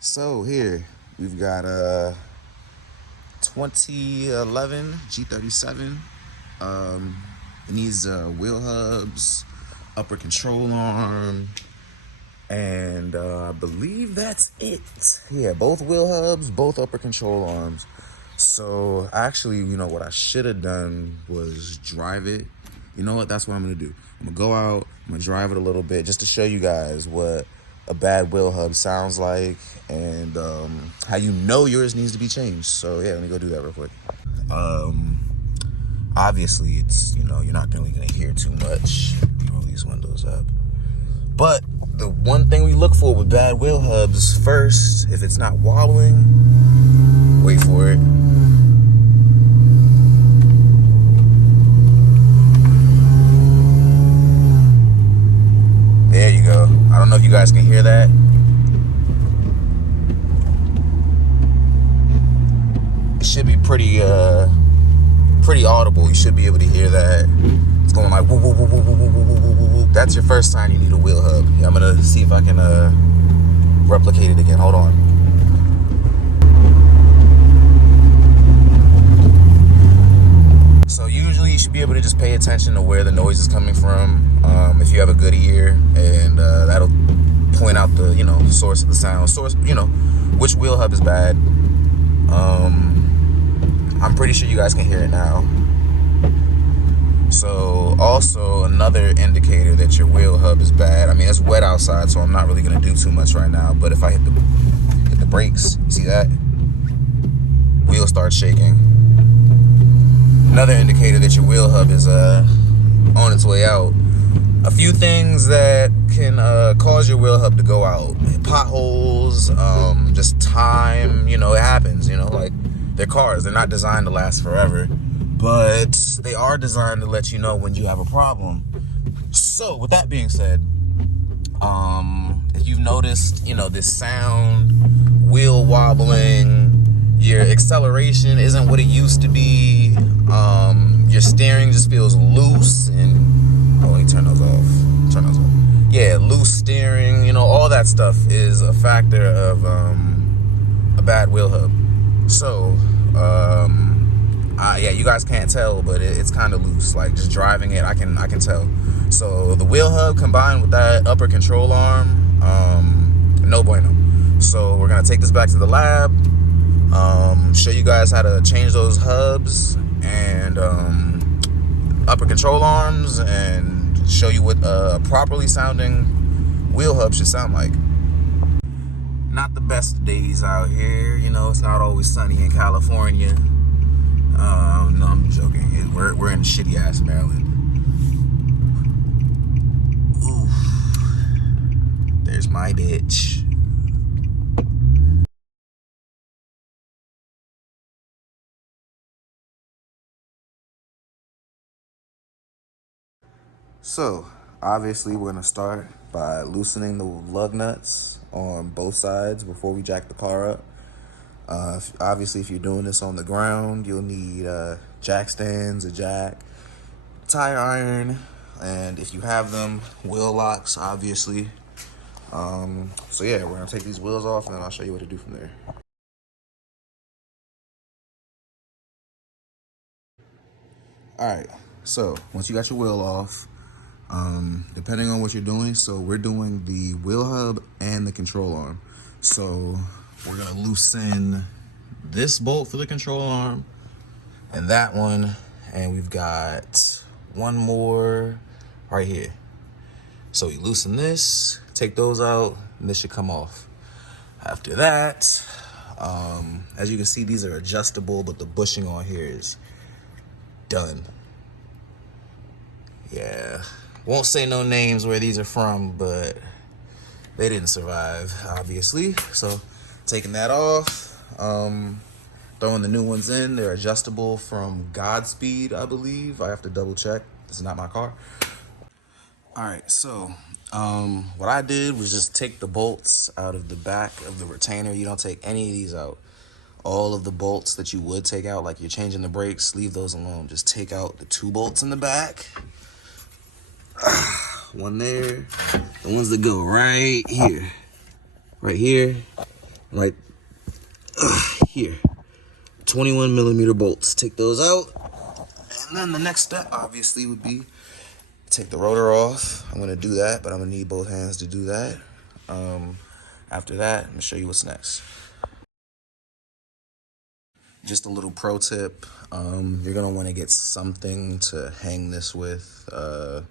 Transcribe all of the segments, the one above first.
So here we've got a 2011 G37. It needs wheel hubs, upper control arm, and I believe that's it. Yeah, both wheel hubs, both upper control arms. So actually, what I should have done was drive it. You know what? That's what I'm gonna do. I'm gonna go out, I'm gonna drive it a little bit just to show you guys what a bad wheel hub sounds like and how yours needs to be changed. So yeah, let me go do that real quick. Obviously it's, you're not really gonna hear too much. Roll these windows up. But the one thing we look for with bad wheel hubs first, if it's not wobbling, wait for it. There you go. I don't know if you guys can hear that. It should be pretty audible. You should be able to hear that. It's going like whoop, whoop, whoop, whoop, whoop, whoop, whoop, whoop, whoop. That's your first sign you need a wheel hub. Yeah, I'm gonna see if I can replicate it again. Hold on. So usually you should be able to just pay attention to where the noise is coming from. If you have a good ear, and that'll point out the source of the sound, which wheel hub is bad. I'm pretty sure you guys can hear it now. So also another indicator that your wheel hub is bad. I mean, it's wet outside, so I'm not really gonna do too much right now. But if I hit the brakes, you see that? Wheel starts shaking. Another indicator that your wheel hub is on its way out. A few things that can cause your wheel hub to go out: potholes, just time. It happens. Like they're cars; they're not designed to last forever, but they are designed to let you know when you have a problem. So, with that being said, if you've noticed, this sound, wheel wobbling, your acceleration isn't what it used to be. Your steering just feels loose, and let me turn those off. Yeah, loose steering. All that stuff is a factor of a bad wheel hub. So, yeah, you guys can't tell, but it's kind of loose. Like just driving it, I can tell. So the wheel hub combined with that upper control arm, no bueno. So we're gonna take this back to the lab, show you guys how to change those hubs and upper control arms, and show you what a properly sounding wheel hub should sound like. Not the best days out here, it's not always sunny in California. No, I'm joking. We're in shitty ass Maryland. Ooh, there's my bitch. So, obviously, we're gonna start by loosening the lug nuts on both sides before we jack the car up. Obviously, if you're doing this on the ground, you'll need jack stands, a jack, tire iron, and if you have them, wheel locks, obviously. So yeah, we're gonna take these wheels off, and then I'll show you what to do from there. All right, so once you got your wheel off, depending on what you're doing, so we're doing the wheel hub and the control arm. So we're gonna loosen this bolt for the control arm and that one, and we've got one more right here. So you loosen this, take those out, and this should come off. After that, as you can see, these are adjustable, but the bushing on here is done. Yeah, won't say no names where these are from, but they didn't survive, obviously. So taking that off, throwing the new ones in. They're adjustable from Godspeed, I believe. I have to double check. This is not my car. All right, so what I did was just take the bolts out of the back of the retainer. You don't take any of these out. All of the bolts that you would take out, like you're changing the brakes, leave those alone. Just take out the 2 bolts in the back. One there. The ones that go right here. Right here. right here. 21 millimeter bolts. Take those out. And then the next step obviously would be take the rotor off. I'm gonna do that, but I'm gonna need both hands to do that. After that, I'm gonna show you what's next. Just a little pro tip. You're gonna wanna get something to hang this with. A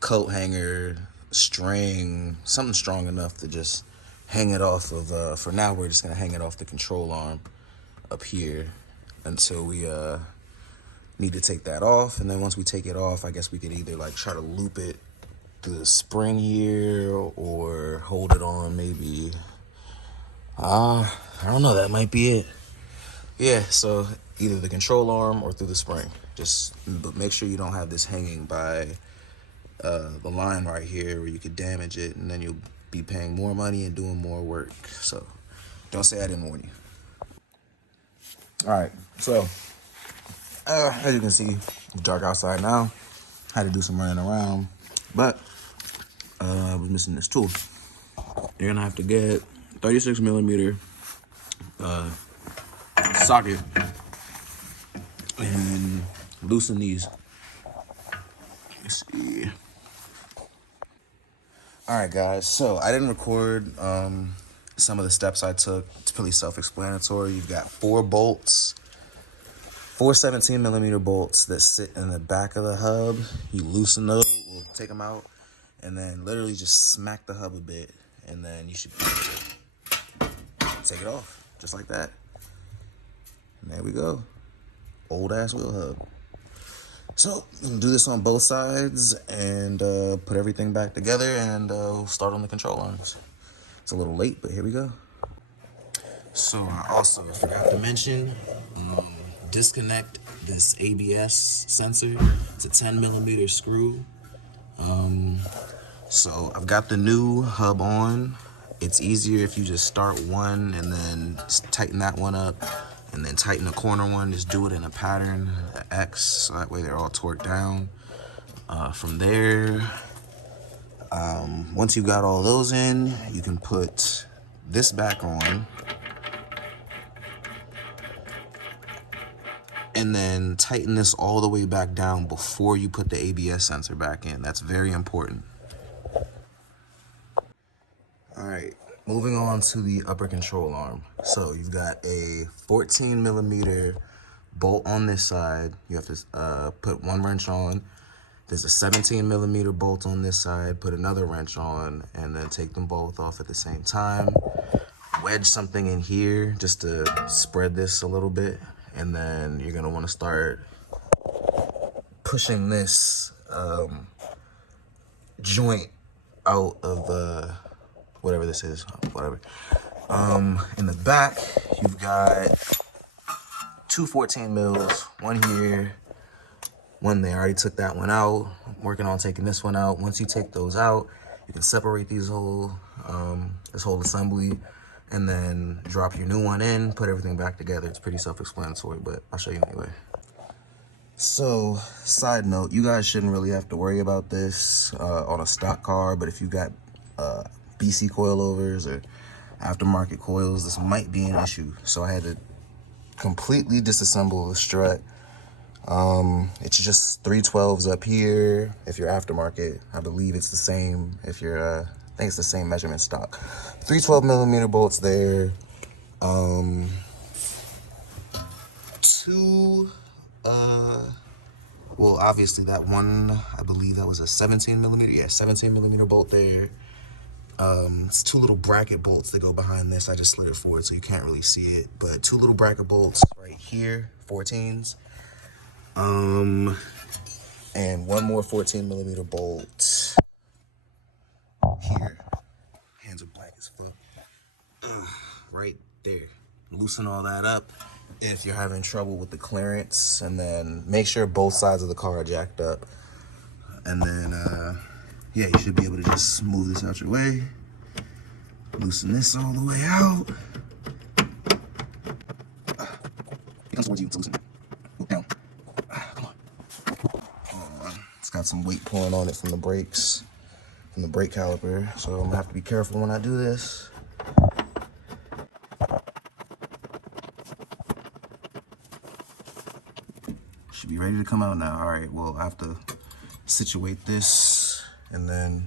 coat hanger, string, something strong enough to just hang it off of, for now we're just gonna hang it off the control arm up here until we need to take that off. And then once we take it off, I guess we could either like try to loop it through the spring here or hold it on maybe. I don't know, that might be it. Yeah, so either the control arm or through the spring. Just but make sure you don't have this hanging by the line right here where you could damage it and then you'll be paying more money and doing more work. So don't say I didn't warn you. All right, so as you can see, it's dark outside now. Had to do some running around, but I was missing this tool. You're gonna have to get 36 millimeter socket and loosen these. Let's see. All right, guys. So I didn't record some of the steps I took. It's pretty self-explanatory. You've got 4 bolts. 4 17 millimeter bolts that sit in the back of the hub. You loosen those, we'll take them out, and then literally just smack the hub a bit, and then you should be able to take it off, just like that. And there we go. Old ass wheel hub. So I'm gonna do this on both sides and put everything back together, and we'll start on the control arms. It's a little late, but here we go. So I also forgot to mention, disconnect this ABS sensor. It's a 10 millimeter screw. So I've got the new hub on. It's easier if you just start one and then just tighten that one up and then tighten the corner one. Just do it in a pattern, an X, so that way they're all torqued down. From there, once you got all those in, you can put this back on. And then tighten this all the way back down before you put the ABS sensor back in. That's very important. All right, moving on to the upper control arm. So you've got a 14 millimeter bolt on this side. You have to put one wrench on. There's a 17 millimeter bolt on this side. Put another wrench on, and then take them both off at the same time. Wedge something in here just to spread this a little bit. And then you're gonna wanna start pushing this joint out of whatever this is, whatever. In the back, you've got 2 14 mils, one here, one there. I already took that one out. I'm working on taking this one out. Once you take those out, you can separate these this whole assembly, and then drop your new one in, put everything back together. It's pretty self-explanatory, but I'll show you anyway. So, side note, you guys shouldn't really have to worry about this on a stock car, but if you got BC coilovers or aftermarket coils, this might be an issue. So I had to completely disassemble the strut. It's just 312s up here. If you're aftermarket, I believe it's the same. If you're I think it's the same measurement stock. 312 millimeter bolts there. Two, well, obviously that one, I believe that was a 17 millimeter. Yeah, 17 millimeter bolt there. It's 2 little bracket bolts that go behind this. I just slid it forward so you can't really see it, but 2 little bracket bolts right here, 14s. And one more 14 millimeter bolt here. Hands are black as fuck. Right there. Loosen all that up if you're having trouble with the clearance, and then make sure both sides of the car are jacked up. And then, yeah, you should be able to just move this out your way. Loosen this all the way out. It comes towards you to loosen. Look down. Come on. It's got some weight pulling on it from the brakes, from the brake caliper. So I'm gonna have to be careful when I do this. be ready to come out now. All right, well, I have to situate this and then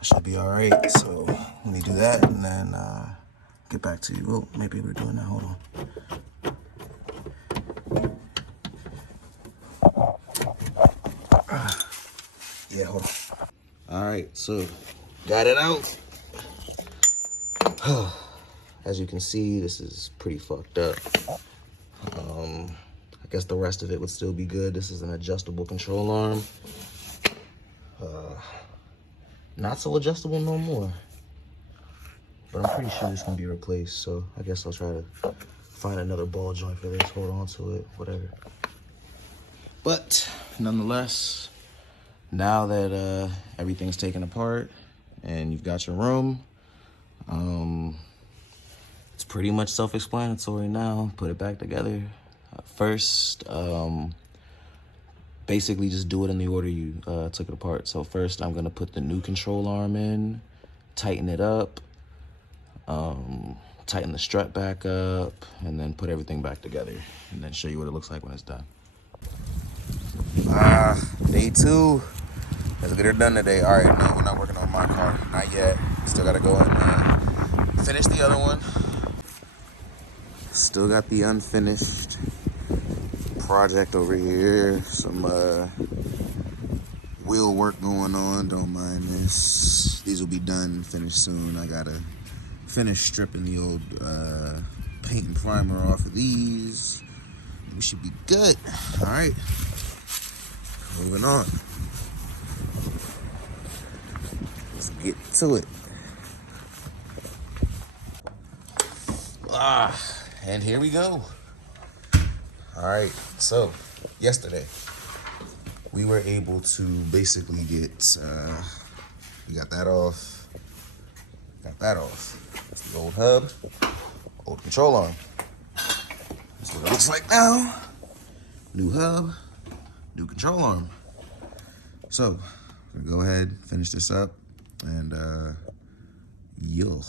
I should be all right. So let me do that and then get back to you. Oh, maybe we're doing that, hold on. Yeah, hold on. All right, so got it out. As you can see, this is pretty fucked up. I guess the rest of it would still be good. This is an adjustable control arm. Not so adjustable no more. But I'm pretty sure it's gonna be replaced, so I guess I'll try to find another ball joint for this, hold on to it, whatever. But nonetheless, now that everything's taken apart and you've got your room, it's pretty much self-explanatory now. Put it back together. First, basically just do it in the order you took it apart. So first I'm gonna put the new control arm in, tighten it up, tighten the strut back up, and then put everything back together, and then show you what it looks like when it's done. Day 2. Let's get her done today. All right, no, we're not working on my car. Not yet. Still gotta go and finish the other one. Still got the unfinished project over here. Some wheel work going on. Don't mind this. These will be done, finished soon. I gotta finish stripping the old paint and primer off of these. We should be good. All right, moving on. Let's get to it. And here we go. All right, so yesterday we were able to basically get, we got that off, That's the old hub, old control arm. That's what it looks like now. New hub, new control arm. So, we're gonna go ahead, finish this up, and, yo.